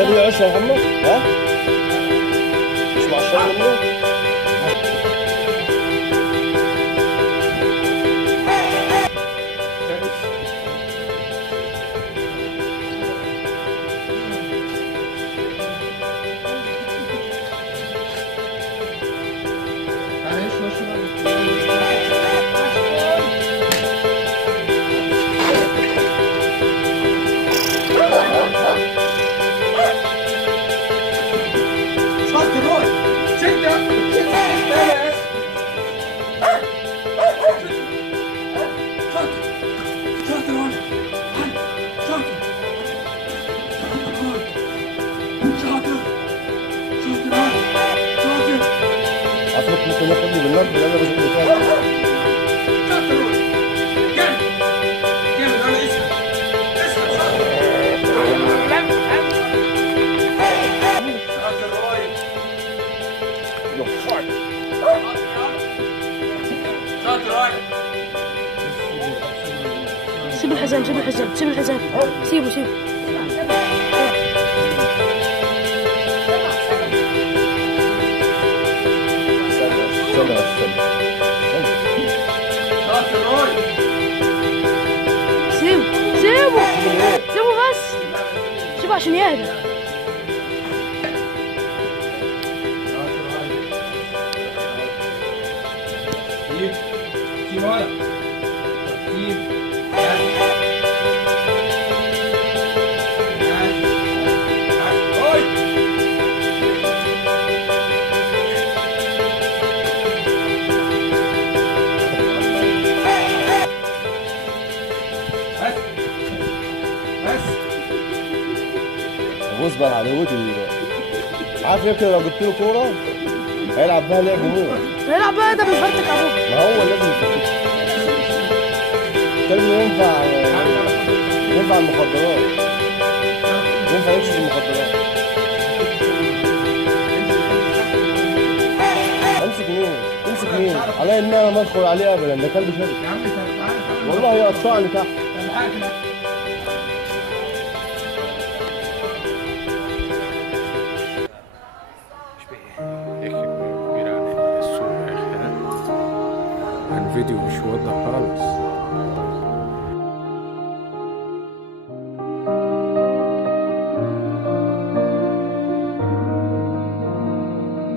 تبي يعيش يا محمد؟ ها؟ مش مع الشاي منه؟ عفوك ممكن ياخدني بالنار انا بشوف بتاعي. سيب الحزام سيب الحزام سيب الحزام سيبه سيبه. سيبه سيبه سيبه بس سيبه عشان يهدى. بص بقى عداوتي دلوقتي. عارف يمكن لو جبت له كوره هيلعب بها لعب موت. هيلعب بقى ده بالفرتك ابوه. ما هو لازم يفكر. كلب ينفع المخدرات. ينفع يمشي في المخدرات. امسك مين؟ امسك مين؟ عليا ان انا ما ادخل عليه ابدا، ده كلب شرس. والله يقطعني تحت. الفيديو مش واضح خالص.